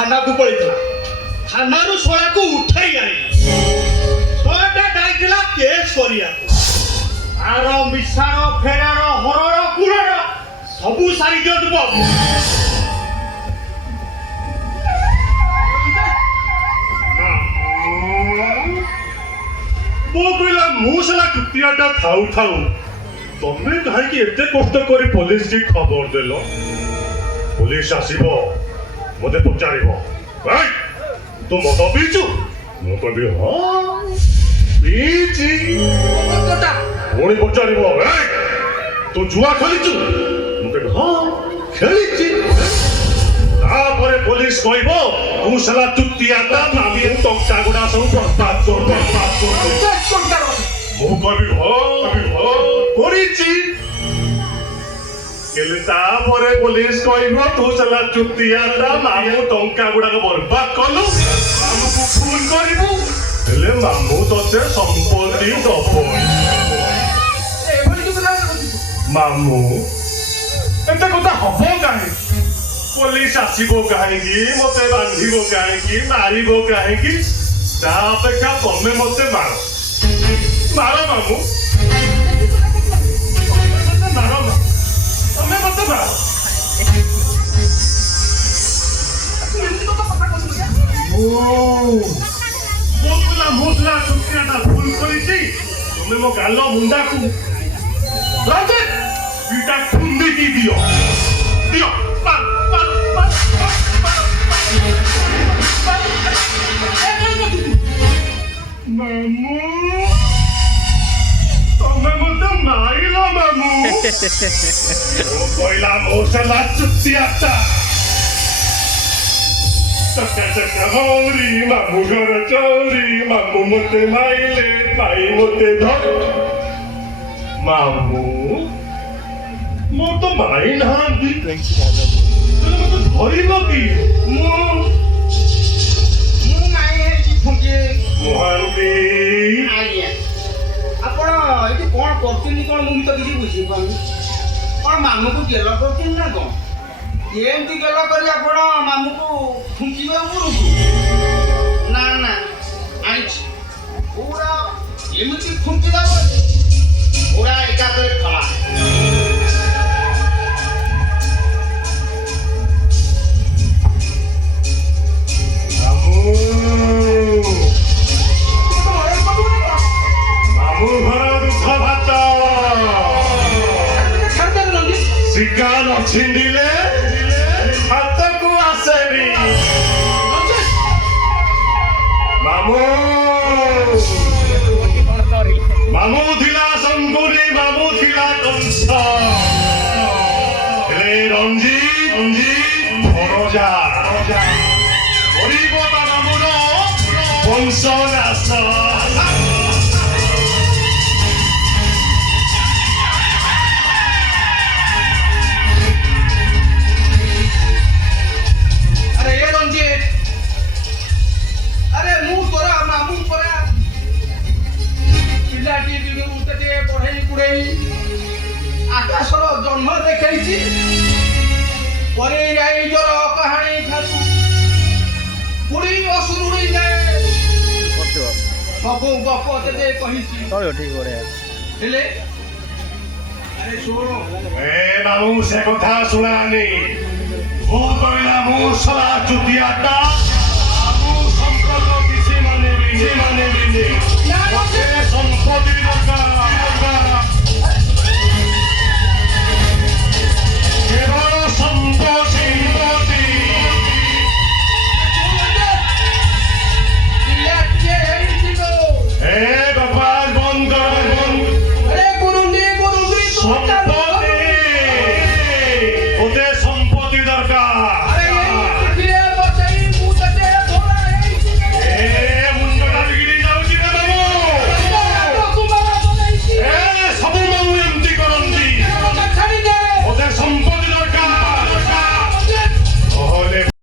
थाना पड़ता थाना शोला को उठाई आनी शोलाटा डाइला केस आर मिसार फेरार हरर कुरर सबू सारी दियो कहला मुसला चुतियाटा थाउ थाउ तमे कहीं एते कष्ट कर पुलिस की खबर देल पुलिस आसीबो मते पचारिबो भाई तू मत पीचु मु कहबी हां पीची कता पुणी पचारिबो भाई तू जुआ खेलिचु मु कहबी हां खेलिची तापरे पुलिस कहबो तू सला चुतियाटा नामी टंका गुडा सब बर्बाद कर मु कहबी हां करिची केले तापरे पुलिस कहबो तू सला चुतियाटा मामू टंका गुडा बर्बाद कलु हमकु फोन करिबु हेले मामू तते संपत्ति दबो मामू एते कथा हबो काहे पुलिस आसीबो काहेकी मते बांधिबो काहेकी मारिबो काहेकी ता अपेक्षा तमे मते मारो मामू मुसला चुटियाटा भूल करिछि तुमे मो गालो मुंडा को राजे इटा खुंदी की दियो दियो पर मामू तुमे मते माइलो मामू ओ कोइला मुसला चुटियाटा चौरी मामू घर चौरी मामू मते माइले पाई मते धर मामू मो तो माई नांदी मते धरिलो की मु माई हे फुके मोहंती आइया आपण एटी कोन करथिनी कोन मु तो किछि बुझी पानी कोन मामू को गेलो करथिन ना कोन एमती गेला करी आपण मामू को फुंकीबे उपरकू ना ना आइछ पूरा एमती फुंकी दाव पूरा एका करे खला मामू घर दुख भात शिकार छिंडिले मामू थिला संकुरी मामू थिला कंस रे रंजी भरोजा गरीब ता मामूर वंश नाश अरे ये रंजीत अरे मु तोरा मामू परा पिलाटी दिनु उतते पढ़ाई पुड़ाई आकाशर जन्म देखाइछि परे राई जर कहानी थाकु पुरी असुरुड़ी जाए सब गप तेते कहिछि चलो ठीक हो रे हेले अरे सुनो ए बाबू से कथा सुनानी वो कहला मु सला चुतियाटा